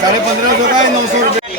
साढ़े पंद्रह सौ का है नौ सौ रुपये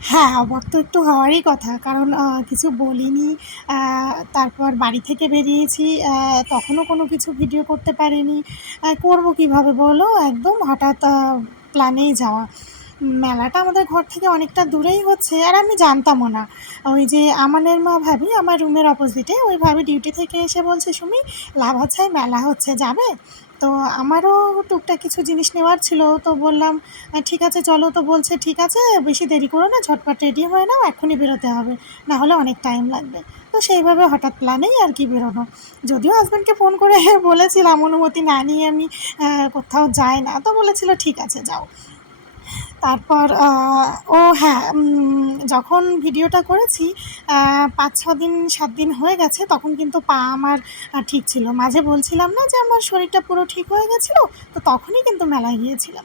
হ্যাঁ অবাক তো একটু হওয়ারই কথা। কারণ কিছু বলিনি তারপর বাড়ি থেকে বেরিয়েছি তখনও কোনো কিছু ভিডিও করতে পারিনি। করব কীভাবে বলো? একদম হঠাৎ প্ল্যানেই যাওয়া। মেলাটা আমাদের ঘর থেকে অনেকটা দূরেই হচ্ছে, আর আমি জানতামও না। ওই যে আমানের মা ভাবি, আমার রুমের অপোজিটে ওই ভাবি ডিউটি থেকে এসে বলছে, সুমি লাভ হচ্ছে মেলা হচ্ছে, যাবে? তো আমারও টুকটাক কিছু জিনিস নেওয়ার ছিল, তো বললাম ঠিক আছে, চলো। তো বলছে, ঠিক আছে, বেশি দেরি করো না, ঝটপট রেডি হয়ে নাও এখনই বেরোতে হবে না হলে অনেক টাইম লাগবে। তো সেইভাবে হঠাৎ প্ল্যানেই আর কি বেরোনো। যদিও হাজব্যান্ডকে ফোন করে বলেছিলাম, অনুমতি না নিয়ে আমি কোথাও যাই না, তো বলেছিল, ঠিক আছে, যাও। তারপর ও হ্যাঁ যখন ভিডিওটা করেছি পাঁচ, ছ দিন, সাত দিন হয়ে গেছে, তখন কিন্তু পা আমার ঠিক ছিল। মাঝে বলছিলাম না যে আমার শরীরটা পুরো ঠিক হয়ে গেছিল, তো তখনই কিন্তু মেলায় গিয়েছিলাম।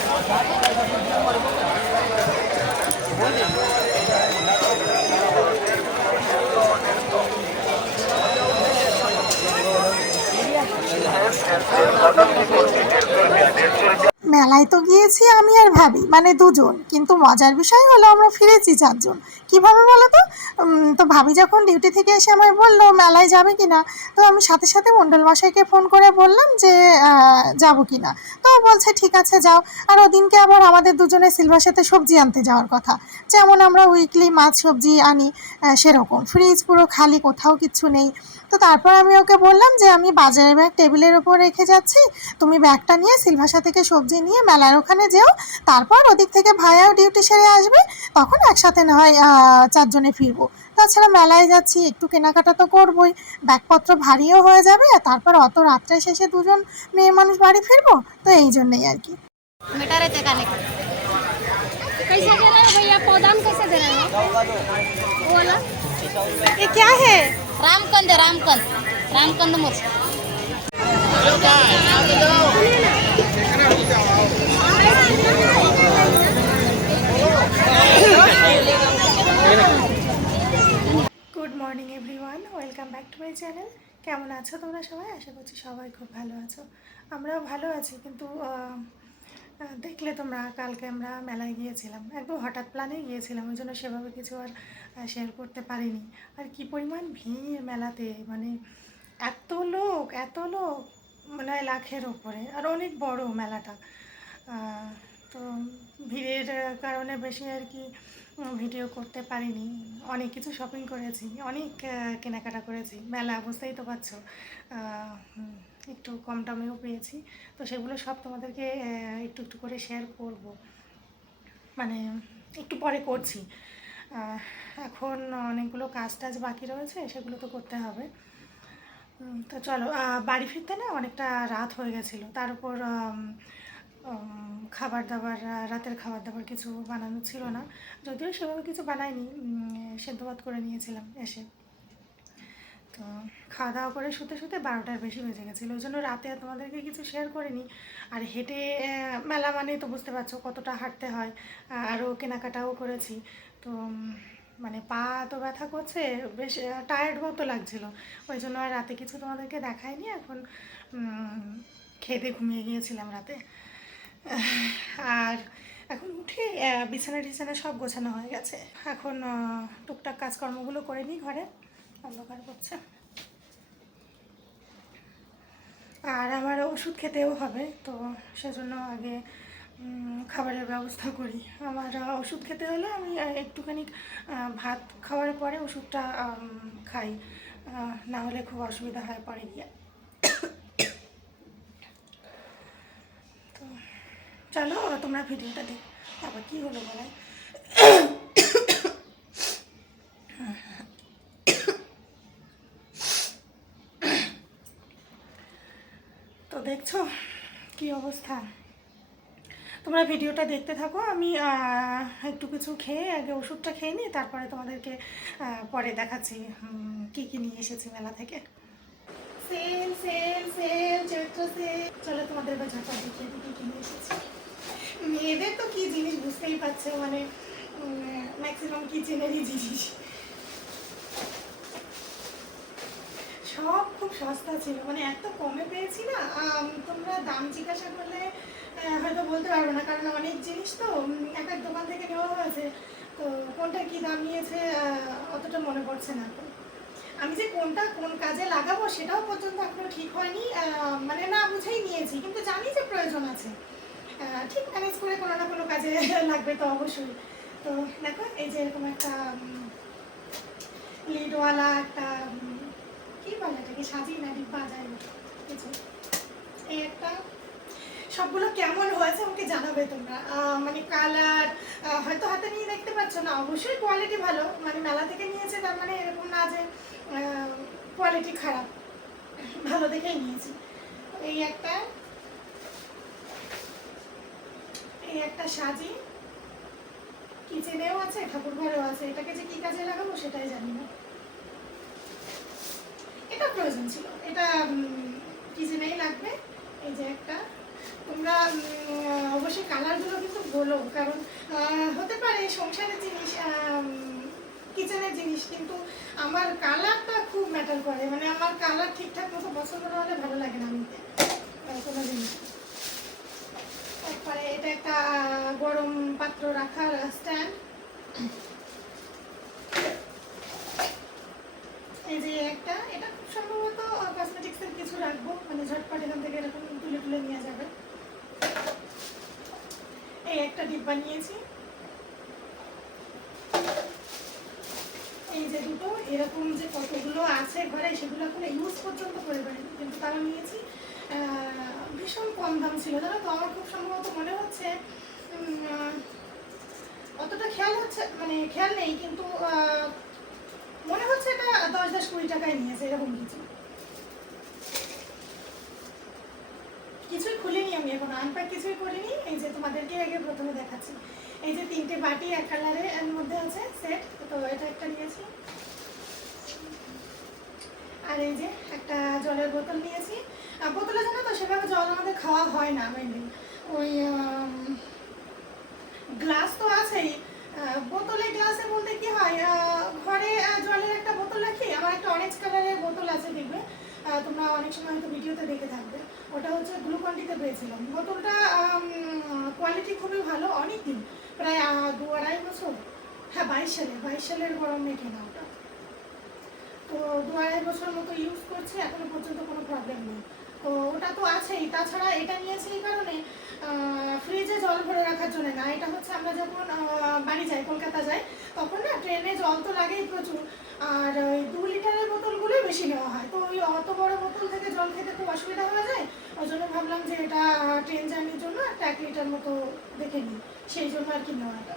Gracias. মেলায় তো গিয়েছি আমি আর ভাবি মানে দুজন। কিন্তু মজার বিষয় হলো আমরা ফিরেছি চারজন। কীভাবে বলো তো তো ভাবি যখন ডিউটি থেকে এসে আমায় বলল, মেলায় যাবে কি না তো আমি সাথে সাথে মণ্ডল মশাইকে ফোন করে বললাম যে যাব কি না তো বলছে, ঠিক আছে, যাও। আর ওদিনকে আবার আমাদের দুজনে সিলভাসাতে সবজি আনতে যাওয়ার কথা। যেমন আমরা উইকলি মাছ, সবজি আনি সেরকম। ফ্রিজ পুরো খালি, কোথাও কিছু নেই। তো তারপর আমি ওকে বললাম যে, আমি বাজারের ব্যাগ টেবিলের ওপর রেখে যাচ্ছি। তুমি ব্যাগটা নিয়ে সিলভাসা থেকে সবজি নিয়ে মেলার ওখানে যেও তারপর ওদিক থেকে ভাইয়াও ডিউটি সেরে আসবে তখন একসাথে না হয় আহ, চারজনে ফিরবো তাছাড়া মেলায় যাচ্ছি একটু কেনাকাটা তো করবোই ব্যাগপত্র ভারীও হয়ে যাবে আর তারপর অত রাত্রে শেষে দুজন মেয়ে মানুষ বাড়ি ফিরবো তো এই জন্যই আর কি बेटा रहते खाने का कैसे दे रहे हो भैया पौधा में कैसे दे रहे हो वो वाला ये क्या है रामकंद है रामकंद रामकंद मुझ Welcome back to my channel. কেমন আছো তোমরা সবাই? আশা করছি সবাই খুব ভালো আছো। আমরাও ভালো আছি, কিন্তু দেখলে তোমরা, কালকে আমরা মেলায় গিয়েছিলাম। একদম হঠাৎ প্ল্যানে গিয়েছিলাম, ওই জন্য সেভাবে কিছু আর শেয়ার করতে পারিনি। আর কি পরিমাণ ভিড় মেলাতে মানে এত লোক এত লোক, মনে হয় লাখের ওপরে, আর অনেক বড় মেলাটা। তো ভিড়ের কারণে বেশি আর কি ভিডিও করতে পারিনি। অনেক কিছু শপিং করেছি, অনেক কেনাকাটা করেছি। মেলা বুঝতেই তো পারছ একটু কম দামেও পেয়েছি। তো সেগুলো সব তোমাদেরকে একটু একটু করে শেয়ার করব। মানে একটু পরে করছি। এখন অনেকগুলো কাজ টাজ বাকি রয়েছে, সেগুলো তো করতে হবে। তো চলো বাড়ি ফিরতে না অনেকটা রাত হয়ে গেছিল। তার উপর খাবার দাবার রাতের খাবার দাবার কিছু বানানো ছিল না। যদিও সেভাবে কিছু বানাইনি সেদ্ধ ভাত করে নিয়েছিলাম এসে। তো খাওয়া দাওয়া করে শুতে শুতে বারোটার বেশি বেজে গেছিল। ওই জন্য রাতে তোমাদেরকে কিছু শেয়ার করিনি। আর হেঁটে মেলা মানেই তো বুঝতে পারছ কতটা হাঁটতে হয়। আরও কেনাকাটাও করেছি। তো মানে পা তো ব্যথা করছে, বেশ টায়ার্ড মতো লাগছিল। ওই জন্য আর রাতে কিছু তোমাদেরকে দেখায়নি এখন খেতে ঘুমিয়ে গিয়েছিলাম রাতে। আর এখন উঠে বিছানা টিছানা সব গোছানো হয়ে গেছে। এখন টুকটাক কাজকর্মগুলো করে নিই ঘরে। অন্ধকার করছে। আর আমার ওষুধ খেতেও হবে, তো সেজন্য আগে খাবারের ব্যবস্থা করি। আমার ওষুধ খেতে হলে আমি একটুখানি ভাত খাওয়ার পরে ওষুধটা খাই। না হলে খুব অসুবিধা হয় পরে গিয়ে। চলো তোমরা ভিডিওটা দেখ। তারপর কী হলো বলায় তো দেখছ কি অবস্থা? তোমরা ভিডিওটা দেখতে থাকো, আমি একটু কিছু খেয়ে আগে ওষুধটা খেয়ে নিই, তারপরে তোমাদেরকে পরে দেখাচ্ছি কি কি নিয়ে এসেছি মেলা থেকে। Sale sale sale Chaitra sale চলো তোমাদের এবার দেখিয়ে দিই কি নিয়ে এসেছি। মেয়েদের তো কি জিনিস বুঝতেই পারছে মানে ম্যাক্সিমাম কিচেনেরই জিনিস। সব খুব সস্তা ছিল মানে এত কমে পেয়েছি না তোমরা দাম জিজ্ঞাসা করলে হয়তো বলতে পারব না, কারণ অনেক জিনিস তো এক এক দোকান থেকে নেওয়া হয়েছে, তো কোনটা কি দাম নিয়েছে অতটা মনে পড়ছে না। আমি যে কোনটা কোন কাজে লাগাবো সেটাও পর্যন্ত এখনও ঠিক হয়নি মানে না বুঝেই নিয়েছি, কিন্তু জানি যে প্রয়োজন আছে। ঠিক ম্যানেজ করে কোনো না কোনো কাজে লাগবে তো অবশ্যই। তো দেখো, এই যে এরকম একটা লিডওয়ালা একটা কি বলে এটাকে, সাজিয়ে না, ডিব্বা যায় কিছু। এই একটা, সবগুলো কেমন হয়েছে আমাকে জানাবে তোমরা। মানে কালার হয়তো হাতে নিয়ে দেখতে পাচ্ছ না, অবশ্যই কোয়ালিটি ভালো। মানে মেলা থেকে নিয়েছে, তার মানে এরকম না যে কোয়ালিটি খারাপ। ভালো দেখেই নিয়েছি। এই একটা এই একটা সাজি। কিচেনেও আছে ঠাকুর ঘরেও আছে। এটাকে যে কি কাজে লাগাবো সেটাই জানি না। এটা প্রয়োজন ছিল। এটা কিচেনেই লাগবে। এই যে একটা। তোমরা অবশ্যই কালারগুলো কিন্তু বলো, কারণ হতে পারে সংসারের জিনিস কিচেনের জিনিস, কিন্তু আমার কালারটা খুব ম্যাটার করে। মানে আমার কালার ঠিকঠাক মতো পছন্দ না হলে ভালো লাগে না নিতে। কোনো জিনিস তারপরে এটা একটা গরম পাত্র রাখার স্ট্যান্ড এই যে একটা এটা খুব সম্ভবত কসমেটিক্সের কিছু রাখব। মানে ঝটপট এখান থেকে এরকম তুলে তুলে নিয়ে যাবে। এই একটা ডিব্বা নিয়েছি এই যে দুটো এরকম যে কতগুলো আছে ঘরে সেগুলো এখন ইউজ পর্যন্ত করে পারিনি কিন্তু তারা নিয়েছি আহ, ভীষণ কম দাম ছিল, জানো তো? আমার খুব সম্ভবত মনে হচ্ছে অতটা খেয়াল হচ্ছে মানে খেয়াল নেই, কিন্তু মনে হচ্ছে এটা দশ দশ কুড়ি টাকায় নিয়েছে, এরকম কিছু। কিছুই খুলিনি আমি এখন আনপ্যাক কিছুই করিনি, এই যে তোমাদেরকে আগে প্রথমে দেখাচ্ছি। এই যে তিনটে বাটি, এক কালারের এর মধ্যে আছে সেট তো এটা একটা নিয়েছি। আর এই যে একটা জলের বোতল নিয়েছি বোতলে জানো তো, সেভাবে জল আমাদের খাওয়া হয় না মেনলি ওই গ্লাস তো আছেই। বোতলে গ্লাসে বলতে কি হয় ঘরে জলের একটা বোতল রাখি, আমার একটা অরেঞ্জ কালারের বোতল আছে দেখবে। তোমরা অনেক সময় হয়তো ভিডিওতে দেখে থাকবে। ওটা হচ্ছে গ্লুকন্ডিতে পেয়েছিলাম। বোতলটা কোয়ালিটি খুবই ভালো অনেক দিন প্রায় দু আড়াই বছর। হ্যাঁ বাইশ সালে, বাইশ সালের গরম গরমে কেনা ওটা। তো দু আড়াই বছর মতো ইউজ করছি, এখনও পর্যন্ত কোনো প্রবলেম নেই। তো ওটা তো আছেই। তাছাড়া এটা নিয়েছি এই কারণে ফ্রিজে জল ভরে রাখার জন্য না। এটা হচ্ছে আমরা যখন বাড়ি যাই, কলকাতা যাই, তখন না ট্রেনে জল তো লাগেই প্রচুর। আর ওই দু লিটারের বোতলগুলোই বেশি নেওয়া হয়। তো ওই অত বড় বোতল থেকে জল খেতে খুব অসুবিধা হয়ে যায়। ওই জন্য ভাবলাম যে এটা ট্রেন জার্নির জন্য একটা এক লিটার মতো দেখে নিই। সেই জন্য আর কি নেওয়াটা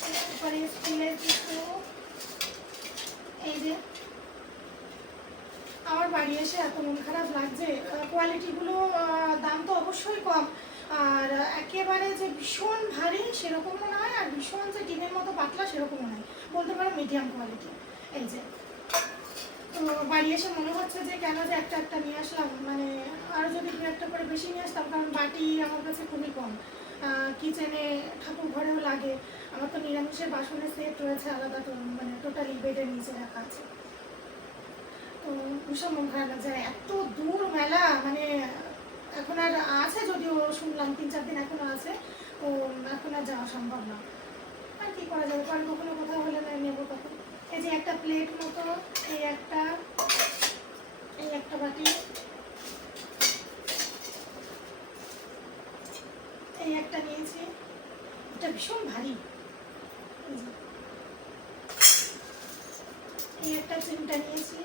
তারপরে স্কুলের কিছু, এই যে বাড়ি এসে এত মন খারাপ লাগছে কোয়ালিটিগুলো দাম তো অবশ্যই কম। আর একেবারে যে ভীষণ ভারী সেরকমও নয়, আর ভীষণ যে টিনের মতো পাতলা সেরকমও নয়। বলতে পারো মিডিয়াম কোয়ালিটি এই যে। তো বাড়ি এসে মনে হচ্ছে যে কেন যে একটা একটা নিয়ে আসলাম মানে আরও যদি দু একটা করে বেশি নিয়ে আসতাম, কারণ বাটি আমার কাছে খুবই কম। কিচেনে ঠাকুর ঘরেও লাগে। আমার তো নিরামিষের বাসনের সেট রয়েছে আলাদা মানে টোটালি বেডের নিচে রাখা আছে। ভীষণ মন খারাপ লাগছে এত দূর মেলা মানে এখন আর আছে যদিও, শুনলাম তিন চার দিন এখনও আছে, তো এখন আর যাওয়া সম্ভব না। আর কি করা যাবে? কারণ কখনো কোথাও হলে না, নেব তখন এই যে একটা প্লেট মতো, এই একটা এই একটা বাটি, এই একটা নিয়েছি। এটা ভীষণ ভারী। এই একটা চিমটা নিয়েছি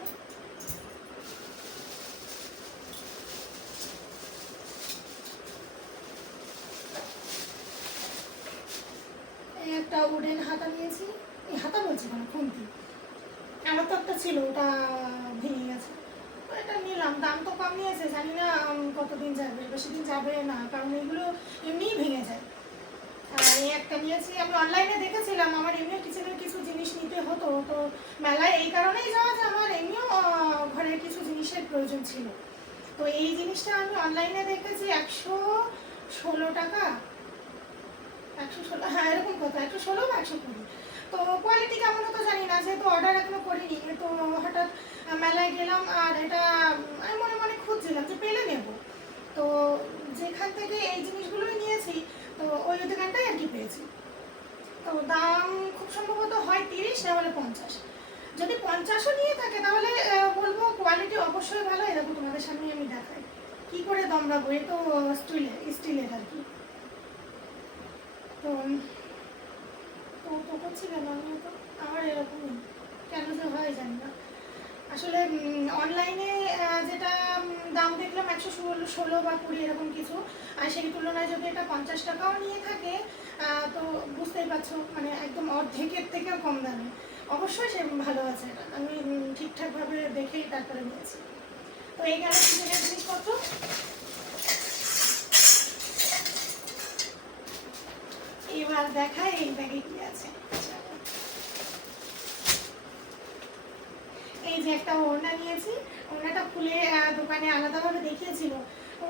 এই একটা উডেন হাতা নিয়েছি। এই হাতা বলছি মানে খুন্তি। আমার তো একটা ছিল, ওটা ভেঙে গেছে। এটা নিলাম। দাম তো কম নিয়েছে, জানি না কতদিন যাবে, বেশি দিন যাবে না, কারণ এগুলো এমনিই ভেঙে যায়। এই একটা নিয়েছি, আমি অনলাইনে দেখেছিলাম, আমার এমনিও কিচেনের কিছু জিনিস নিতে হতো, তো মেলায় এই কারণেই যাওয়া যে আমার এমনিও ঘরের কিছু জিনিসের প্রয়োজন ছিল। তো এই জিনিসটা আমি অনলাইনে দেখেছি, একশো ষোলো টাকা। একশো ষোলো হ্যাঁ এরকম কথা, একশো ষোলো একশো কুড়ি। তো কোয়ালিটি কেমন হতো জানি না, যেহেতু অর্ডার এখনও করিনি, তো হঠাৎ মেলায় গেলাম আর এটা আমি মনে মনে খুঁজছিলাম যে পেলে নেব। তো যেখান থেকে এই জিনিসগুলোই নিয়েছি, তো ওই দোকানটাই আর কি পেয়েছি। তো দাম খুব সম্ভবত হয় তিরিশ, না হলে পঞ্চাশ। যদি পঞ্চাশও নিয়ে থাকে, তাহলে বলব কোয়ালিটি অবশ্যই ভালো। এরকম তোমাদের সামনে আমি দেখাই। কি করে দমড়াবো এ তো স্টিলের স্টিলের আর কি। তো তো তো করছি কেন আমি তো আমার এরকমই কেন যে হয় জানি না। আসলে অনলাইনে যেটা দাম দেখলাম একশো ষোলো ষোলো বা কুড়ি এরকম কিছু। আর সেই তুলনায় যদি এটা পঞ্চাশ টাকাও নিয়ে থাকে তো বুঝতেই পারছ মানে একদম অর্ধেকের থেকেও কম দামে। অবশ্যই সে ভালো আছে, আমি ঠিকঠাকভাবে দেখেই তারপরে নিয়েছি। তো এই গেল জিনিসপত্র। এবার দেখাই এই ব্যাগে কি আছে। এই যে একটা ওড়না নিয়েছি, ওড়নাটা খুলে দোকানে আলাদাভাবে দেখিয়েছিল।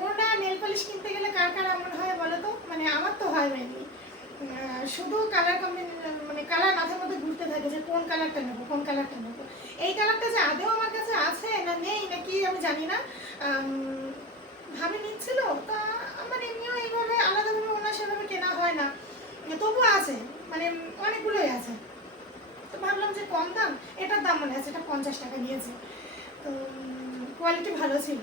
ওড়না নেল পলিশ কিনতে গেলে কার কার এমন হয় বলো তো? মানে আমার তো হয় মেনলি শুধু কালার কম্বিন মানে কালার মাথার মধ্যে ঘুরতে থাকে যে কোন কালারটা নেব, কোন কালারটা নেব। এই কালারটা যে আদেও আমার কাছে আছে না নেই, না কি আমি জানি না। ভাবে নিচ্ছিল, তা আমার এমনিও এইভাবে আলাদাভাবে ওনার সেভাবে কেনা হয় না। তবুও আছে মানে অনেকগুলোই আছে। তো ভাবলাম যে কম দাম, এটার দাম মনে আছে, এটা পঞ্চাশ টাকা নিয়েছে। তো কোয়ালিটি ভালো ছিল।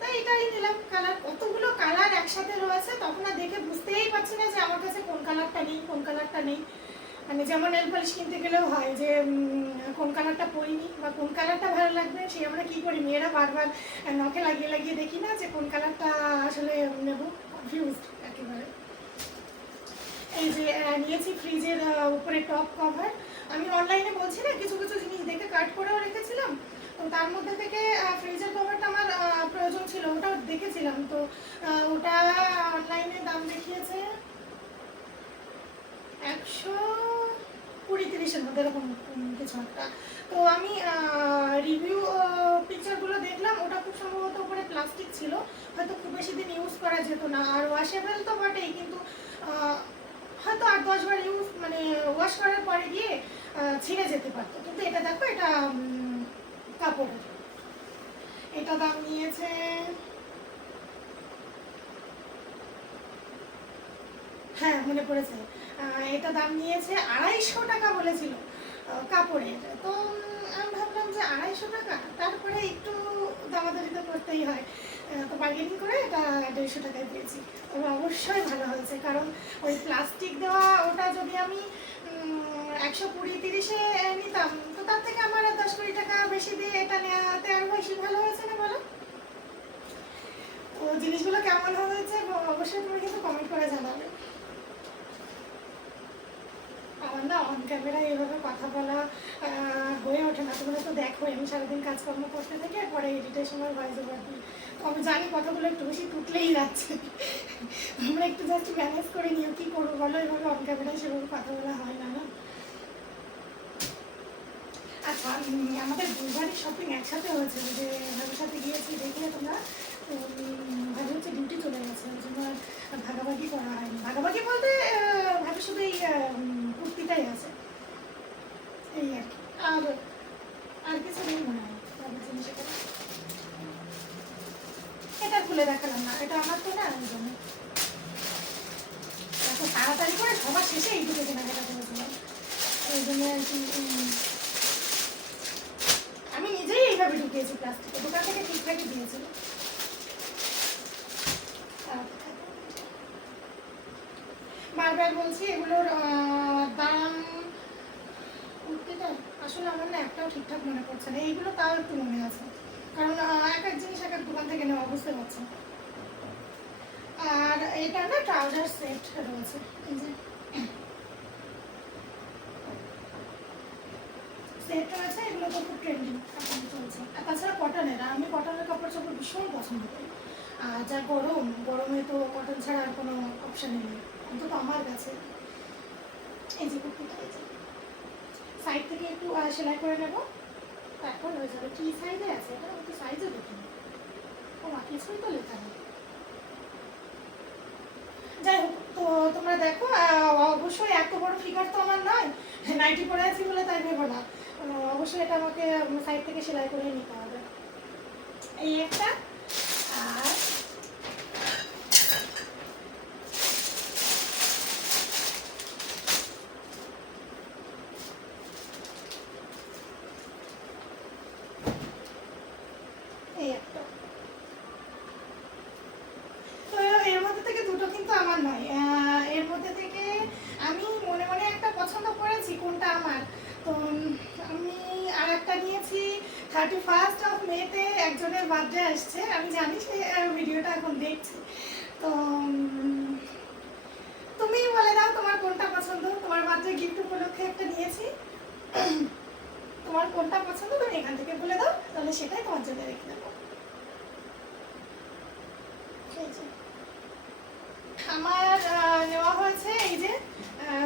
তাই এটাই নিলাম কালার কতগুলো কালার একসাথে রয়েছে, তখন আর দেখে বুঝতেই পারছি না যে আমার কাছে কোন কালারটা নেই, কোন কালারটা নেই। মানে যেমন নেল পলিশ কিনতে গেলেও হয় যে কোন কালারটা পরিনি বা কোন কালারটা ভালো লাগবে সে আমরা কী করি? মেয়েরা বারবার নখে লাগিয়ে লাগিয়ে দেখি না যে কোন কালারটা আসলে নেব কনফিউজড একেবারে। এই যে নিয়েছি ফ্রিজের উপরে টপ কভার আমি অনলাইনে বলছি না, কিছু কিছু জিনিস দেখে কাট করেও রেখেছিলাম। তো তার মধ্যে থেকে ফ্রিজের কভারটা আমার প্রয়োজন ছিল, ওটাও দেখেছিলাম। তো ওটা অনলাইনে দাম দেখিয়েছে একশো কুড়ি তিরিশের মধ্যে, এরকম কিছু একটা। তো আমি রিভিউ পিকচারগুলো দেখলাম, ওটা খুব সম্ভবত উপরে প্লাস্টিক ছিল। হয়তো খুব বেশি দিন ইউজ করা যেত না। আর ওয়াশেবল তো বটেই, কিন্তু হয়তো আট দশবার ইউজ মানে ওয়াশ করার পরে গিয়ে ছিঁড়ে যেতে পারতো। কিন্তু এটা দেখো এটা উম, কাপড়ের এটা দাম নিয়েছে হ্যাঁ মনে পড়েছে। এটা দাম নিয়েছে আড়াইশো টাকা বলেছিল কাপড়ের। তো আমি ভাবলাম যে আড়াইশো টাকা তারপরে একটু দামাদারি তো করতেই হয়। বার্গেনিং করে এটা দেড়শো টাকায় দিয়েছি। তবে অবশ্যই ভালো হয়েছে, কারণ ওই প্লাস্টিক দেওয়া, ওটা যদি আমি একশো কুড়ি তিরিশে নিতাম, তো তার থেকে আমার দশ কুড়ি টাকা বেশি দিয়ে এটা নেওয়াতে আরও বেশি ভালো হয়েছে না বলো? তো জিনিসগুলো কেমন হয়েছে অবশ্যই তুমি কিন্তু কমেন্ট করে জানাবে। আমার না অন ক্যামেরায় এভাবে কথা বলা হয়ে ওঠে না। তোমরা তো দেখো, আমি সারাদিন কাজকর্ম করতে থেকে পরে এডিটের সময় ভয়েস ওভার দিই। তো জানি কথাগুলো একটু বেশি টুটলেই যাচ্ছে। আমরা একটু জাস্ট ম্যানেজ করে নিও কী করব বলো? এভাবে অন ক্যামেরায় সেভাবে কথা বলা হয় না না? আচ্ছা আমাদের দুবারই শপিং একসাথে হয়েছে যে ভাবির সাথে গিয়েছি দেখলে তোমরা? ভাবি হচ্ছে ডিউটি চলে গেছে ওই জন্য ভাগাভাগি করা হয়নি। ভাগাভাগি বলতে আহ, ভাবি শুধু এই কুর্তিটাই আছে। এই আর কি। আর কিছু নেই মনে হয় ভাবির জিনিস এটা এটা খুলে দেখালাম না এটা আমি নিজেই এইভাবে ঢুকিয়েছি প্লাস্টিকে দোকান থেকে ঠিকঠাকই দিয়েছিল বারবার বলছি এগুলোর দাম আসলে আমার না একটাও ঠিকঠাক মনে পড়ছে না। এইগুলো তাও একটু মনে আছে। কারণ এক এক জিনিস এক এক দোকান থেকে নেওয়া বুঝতে পারছি আর এটা না ট্রাউজার সেট রয়েছে সেট রয়েছে, এগুলো তো খুব ট্রেন্ডিং চলছে। আর তাছাড়া কটনের আমি কটনের কাপড় চোপড় ভীষণ পছন্দ করি। আর যা গরম, গরমে তো কটন ছাড়া আর কোনো অপশানই নেই। অন্তত আমার কাছে। এই যে সাইড থেকে একটু সেলাই করে নেব। তারপর হয়ে যাবে। কী সাইজে আছে? এটা আমি তো সাইজও দেখিনি। ও লেখা নেই। যাই হোক, তো তোমরা দেখো অবশ্যই এত বড় ফিগার তো আমার নয়। নাইটি পরে আছি বলে তাই ভেবো না। অবশ্যই এটা আমাকে সাইড থেকে সেলাই করে নিতে হবে। এই একটা আর এই একটা তো এর মধ্যে থেকে দুটো কিন্তু আমার নয়। এর মধ্যে থেকে আমি মনে মনে একটা পছন্দ করেছি, কোনটা আমার? তো আমি আর একটা নিয়েছি থার্টি ফার্স্ট অফ মেতে একজনের বার্থডে আসছে। আমি জানি সে ভিডিওটা এখন দেখছে। তো তুমি বলে দাও তোমার কোনটা পছন্দ? তোমার বার্থডে গিফট উপলক্ষে একটা নিয়েছি। তোমার কোনটা পছন্দ তুমি এখান থেকে বলে দাও, তাহলে সেটাই তোমার জন্য রেখে দেবো এই যে। আমার নেওয়া হয়েছে এই যে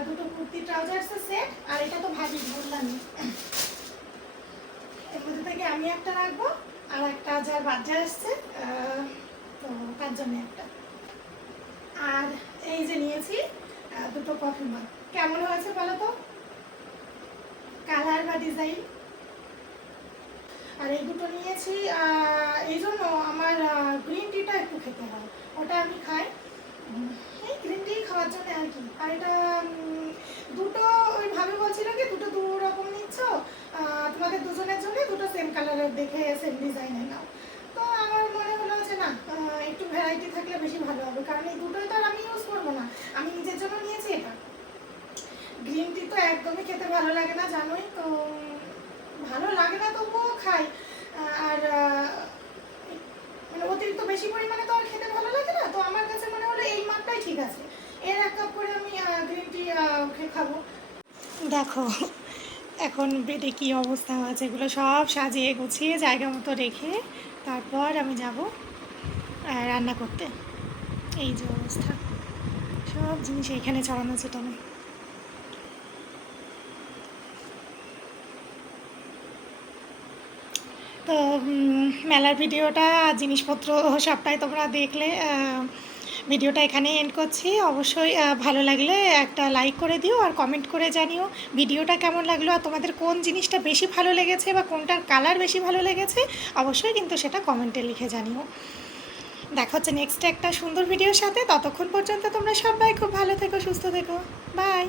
দুটো কুর্তি ট্রাউজার্সের সেট, আর এটা তো ভাবি বললাম। এর মধ্যে থেকে আমি একটা রাখব, আর একটা যার বাচ্চা আসছে তো তার জন্য একটা। আর এই যে নিয়েছি দুটো কফি মাগ। কেমন হয়েছে বলো তো? কালার বা ডিজাইন? আর এই দুটো নিয়েছি এই জন্য আমার গ্রিন টিটা একটু খেতে হয়। ওটা আমি খাই। এই গ্রিন টি খাওয়ার জন্য আর কি। আর এটা দুটো ওই ভাবে বলছিল কি, দুটো দু রকম নিচ্ছ তোমাদের দুজনের জন্য দুটো সেম কালারের দেখে সেম ডিজাইনের নাও তো আমার মনে হলো যে না আহ, একটু ভ্যারাইটি থাকলে বেশি ভালো হবে কারণ এই দুটোই তো আর আমি ইউজ করব না আমি নিজের জন্য নিয়েছি এটা গ্রিন টি তো একদমই খেতে ভালো লাগে না জানোই তো উম, ভালো লাগে না তবুও খাই আহ, আর আহ, মানে অতিরিক্ত বেশি পরিমাণে তো আর খেতে ভালো লাগে না তো আমার কাছে মনে হলো এই মাপটাই ঠিক আছে এর এক কাপ করে আমি গ্রিন টি খাব দেখো এখন বেডে কী অবস্থা আছে, এগুলো সব সাজিয়ে গুছিয়ে জায়গা মতো রেখে তারপর আমি যাব রান্না করতে। এই যে অবস্থা। সব জিনিস এখানে ছড়ানো ছিটানো তো মেলার ভিডিওটা, জিনিসপত্র সবটাই তোমরা দেখলে ভিডিওটা এখানে এন্ড করছি। অবশ্যই ভালো লাগলে একটা লাইক করে দিও আর কমেন্ট করে জানিও ভিডিওটা কেমন লাগল আর তোমাদের কোন জিনিসটা বেশি ভালো লেগেছে বা কোনটার কালার বেশি ভালো লেগেছে, অবশ্যই কিন্তু সেটা কমেন্টে লিখে জানিও। দেখা হচ্ছে নেক্সট একটা সুন্দর ভিডিওর সাথে। ততক্ষণ পর্যন্ত তোমরা সবাই খুব ভালো থেকো, সুস্থ থেকো। বাই